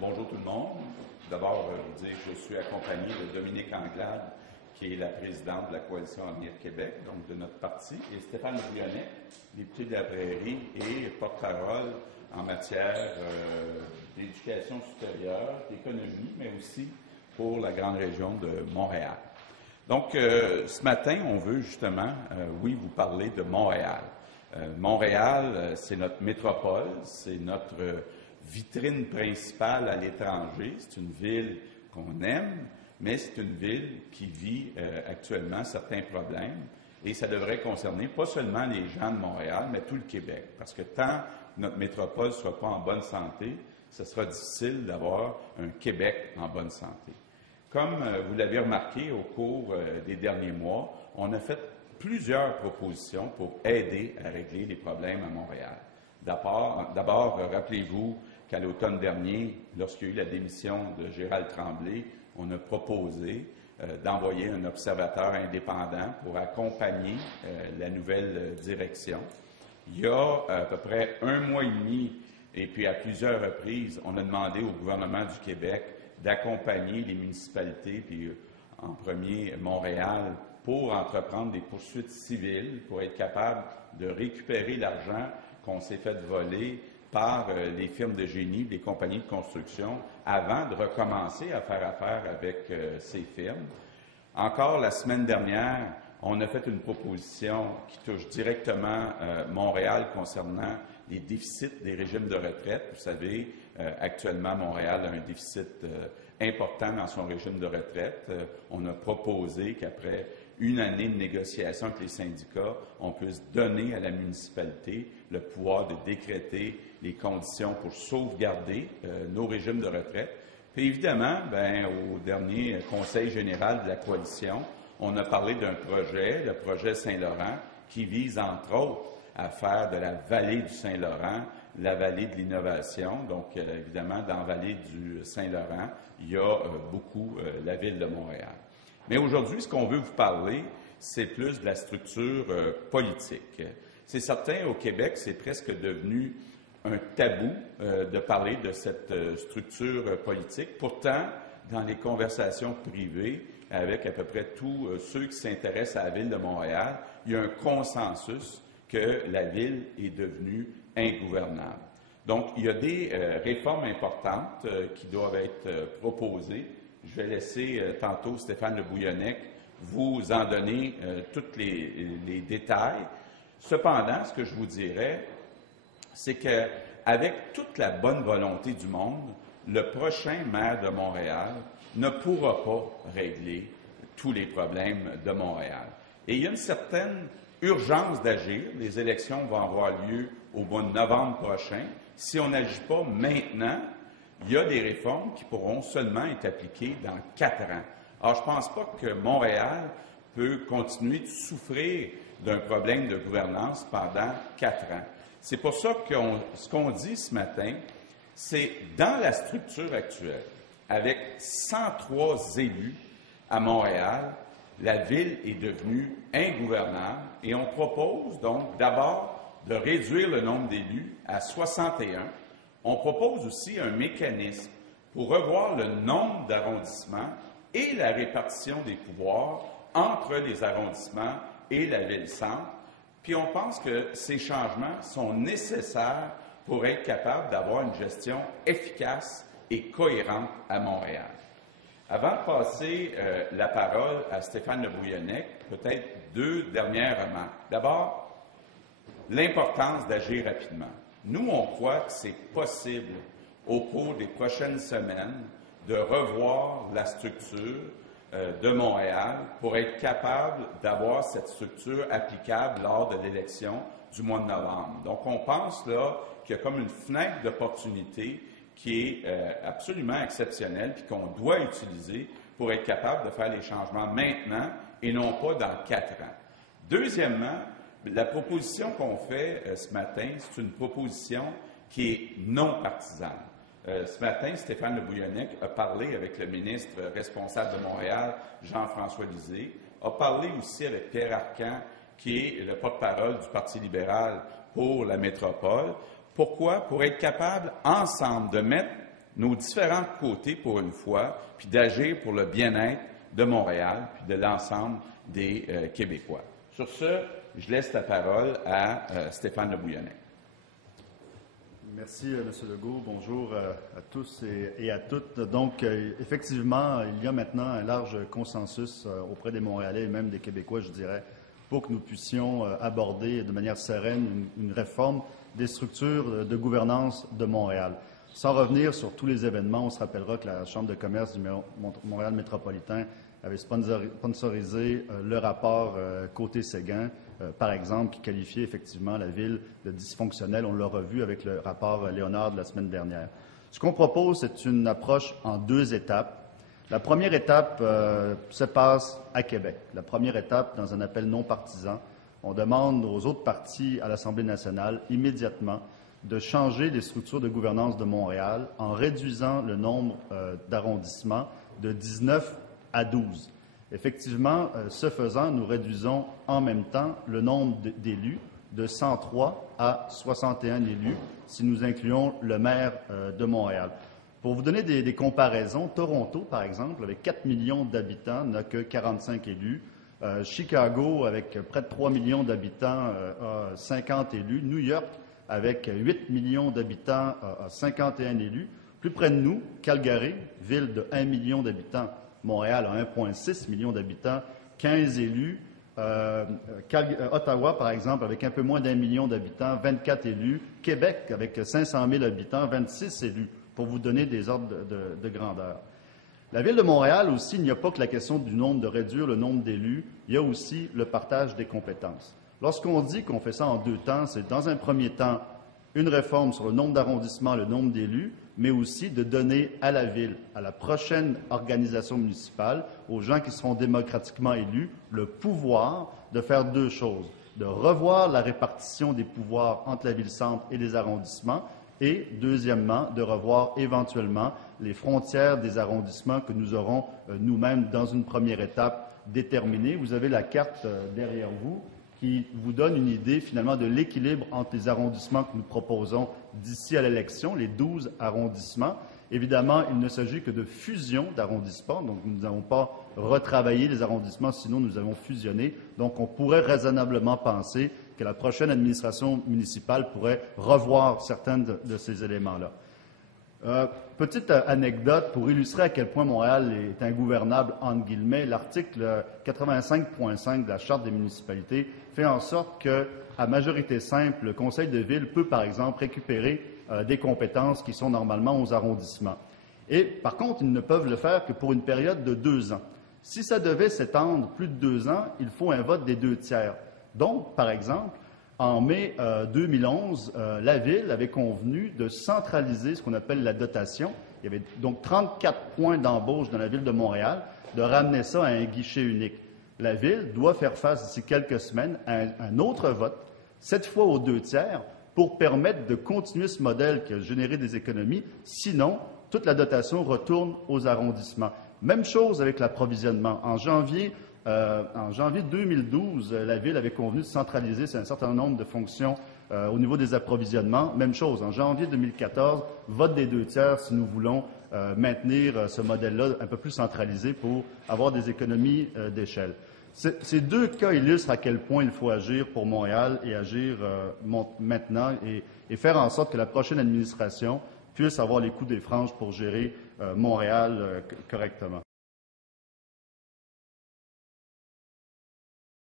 Bonjour tout le monde. D'abord, vous dire que je suis accompagné de Dominique Anglade, qui est la présidente de la Coalition Avenir Québec, donc de notre parti, et Stéphane Bouillonnec, député de la Prairie et porte-parole en matière d'éducation supérieure, d'économie, mais aussi pour la grande région de Montréal. Donc, ce matin, on veut justement, oui, vous parler de Montréal. Montréal, c'est notre métropole, c'est notre vitrine principale à l'étranger. C'est une ville qu'on aime, mais c'est une ville qui vit actuellement certains problèmes. Et ça devrait concerner pas seulement les gens de Montréal, mais tout le Québec. Parce que tant que notre métropole ne sera pas en bonne santé, ce sera difficile d'avoir un Québec en bonne santé. Comme vous l'avez remarqué au cours des derniers mois, on a fait plusieurs propositions pour aider à régler les problèmes à Montréal. D'abord, rappelez-vous qu'à l'automne dernier, lorsqu'il y a eu la démission de Gérald Tremblay, on a proposé d'envoyer un observateur indépendant pour accompagner la nouvelle direction. Il y a à peu près un mois et demi, et puis à plusieurs reprises, on a demandé au gouvernement du Québec d'accompagner les municipalités, puis en premier Montréal, pour entreprendre des poursuites civiles, pour être capable de récupérer l'argent qu'on s'est fait voler par les firmes de génie, les compagnies de construction, avant de recommencer à faire affaire avec ces firmes. Encore la semaine dernière, on a fait une proposition qui touche directement Montréal concernant les déficits des régimes de retraite. Vous savez, actuellement, Montréal a un déficit important dans son régime de retraite. On a proposé qu'après une année de négociation avec les syndicats, on puisse donner à la municipalité le pouvoir de décréter les conditions pour sauvegarder nos régimes de retraite. Puis évidemment, au dernier Conseil général de la Coalition, on a parlé d'un projet, le projet Saint-Laurent, qui vise entre autres à faire de la vallée du Saint-Laurent la vallée de l'innovation. Donc, évidemment, dans la vallée du Saint-Laurent, il y a beaucoup la ville de Montréal. Mais aujourd'hui, ce qu'on veut vous parler, c'est plus de la structure politique. C'est certain, au Québec, c'est presque devenu un tabou de parler de cette structure politique. Pourtant, dans les conversations privées avec à peu près tous ceux qui s'intéressent à la ville de Montréal, il y a un consensus que la ville est devenue ingouvernable. Donc, il y a des réformes importantes qui doivent être proposées. Je vais laisser tantôt Stéphane Bouillonnec vous en donner tous les détails. Cependant, ce que je vous dirais, c'est qu'avec toute la bonne volonté du monde, le prochain maire de Montréal ne pourra pas régler tous les problèmes de Montréal. Et il y a une certaine urgence d'agir. Les élections vont avoir lieu au mois de novembre prochain. Si on n'agit pas maintenant, il y a des réformes qui pourront seulement être appliquées dans 4 ans. Alors, je ne pense pas que Montréal peut continuer de souffrir d'un problème de gouvernance pendant 4 ans. C'est pour ça que ce qu'on dit ce matin, c'est dans la structure actuelle, avec 103 élus à Montréal, la ville est devenue ingouvernable et on propose donc d'abord de réduire le nombre d'élus à 61. On propose aussi un mécanisme pour revoir le nombre d'arrondissements et la répartition des pouvoirs entre les arrondissements et la ville-centre. Puis on pense que ces changements sont nécessaires pour être capable d'avoir une gestion efficace et cohérente à Montréal. Avant de passer la parole à Stéphane Bouillonnec, peut-être 2 dernières remarques. D'abord, l'importance d'agir rapidement. Nous, on croit que c'est possible, au cours des prochaines semaines, de revoir la structure de Montréal pour être capable d'avoir cette structure applicable lors de l'élection du mois de novembre. Donc, on pense là qu'il y a comme une fenêtre d'opportunité qui est absolument exceptionnelle et qu'on doit utiliser pour être capable de faire les changements maintenant et non pas dans 4 ans. Deuxièmement, la proposition qu'on fait ce matin, c'est une proposition qui est non partisane. Ce matin, Stéphane Bouillonnec a parlé avec le ministre responsable de Montréal, Jean-François Lisée, a parlé aussi avec Pierre Arcan, qui est le porte-parole du Parti libéral pour la métropole. Pourquoi? Pour être capable, ensemble, de mettre nos différents côtés pour une fois, puis d'agir pour le bien-être de Montréal, puis de l'ensemble des Québécois. Sur ce, je laisse la parole à Stéphane Le Bouillonnais. Merci, M. Legault. Bonjour à tous et à toutes. Donc, effectivement, il y a maintenant un large consensus auprès des Montréalais et même des Québécois, je dirais, pour que nous puissions aborder de manière sereine une réforme des structures de gouvernance de Montréal. Sans revenir sur tous les événements, on se rappellera que la Chambre de commerce du Montréal métropolitain avait sponsorisé le rapport Côté-Séguin, par exemple, qui qualifiait effectivement la ville de dysfonctionnelle. On l'a revu avec le rapport Léonard de la semaine dernière. Ce qu'on propose, c'est une approche en 2 étapes. La première étape se passe à Québec. La première étape, dans un appel non partisan, on demande aux autres partis à l'Assemblée nationale immédiatement de changer les structures de gouvernance de Montréal en réduisant le nombre d'arrondissements de 19 à 12. Effectivement, ce faisant, nous réduisons en même temps le nombre d'élus de 103 à 61 élus, si nous incluons le maire de Montréal. Pour vous donner des comparaisons, Toronto, par exemple, avec 4 millions d'habitants, n'a que 45 élus. Chicago, avec près de 3 millions d'habitants, a 50 élus. New York, avec 8 millions d'habitants, a 51 élus. Plus près de nous, Calgary, ville de 1 million d'habitants, Montréal a 1,6 million d'habitants, 15 élus. Ottawa, par exemple, avec un peu moins d'1 million d'habitants, 24 élus. Québec, avec 500 000 habitants, 26 élus, pour vous donner des ordres de grandeur. La Ville de Montréal aussi, il n'y a pas que la question du nombre, de réduire le nombre d'élus, il y a aussi le partage des compétences. Lorsqu'on dit qu'on fait ça en 2 temps, c'est dans un premier temps une réforme sur le nombre d'arrondissements, le nombre d'élus, mais aussi de donner à la Ville, à la prochaine organisation municipale, aux gens qui seront démocratiquement élus, le pouvoir de faire 2 choses. De revoir la répartition des pouvoirs entre la Ville-Centre et les arrondissements, et, deuxièmement, de revoir éventuellement les frontières des arrondissements que nous aurons nous-mêmes, dans une première étape, déterminées. Vous avez la carte derrière vous qui vous donne une idée, finalement, de l'équilibre entre les arrondissements que nous proposons d'ici à l'élection, les 12 arrondissements. Évidemment, il ne s'agit que de fusion d'arrondissements, donc nous n'avons pas retravaillé les arrondissements, sinon nous avons fusionné. Donc, on pourrait raisonnablement penser que la prochaine administration municipale pourrait revoir certains de ces éléments-là. Petite anecdote pour illustrer à quel point Montréal est ingouvernable, entre guillemets, l'article 85.5 de la Charte des municipalités fait en sorte qu'à majorité simple, le conseil de ville peut, par exemple, récupérer des compétences qui sont normalement aux arrondissements. Et, par contre, ils ne peuvent le faire que pour une période de 2 ans. Si ça devait s'étendre plus de 2 ans, il faut un vote des 2/3. Donc, par exemple, en mai 2011, la Ville avait convenu de centraliser ce qu'on appelle la dotation. Il y avait donc 34 points d'embauche dans la Ville de Montréal, de ramener ça à un guichet unique. La Ville doit faire face d'ici quelques semaines à un autre vote, cette fois aux 2/3, pour permettre de continuer ce modèle qui a généré des économies. Sinon, toute la dotation retourne aux arrondissements. Même chose avec l'approvisionnement. En janvier 2012, la Ville avait convenu de centraliser un certain nombre de fonctions au niveau des approvisionnements. Même chose, en janvier 2014, vote des 2/3 si nous voulons maintenir ce modèle-là un peu plus centralisé pour avoir des économies d'échelle. Ces 2 cas illustrent à quel point il faut agir pour Montréal et agir maintenant et faire en sorte que la prochaine administration puisse avoir les coups des franges pour gérer Montréal correctement.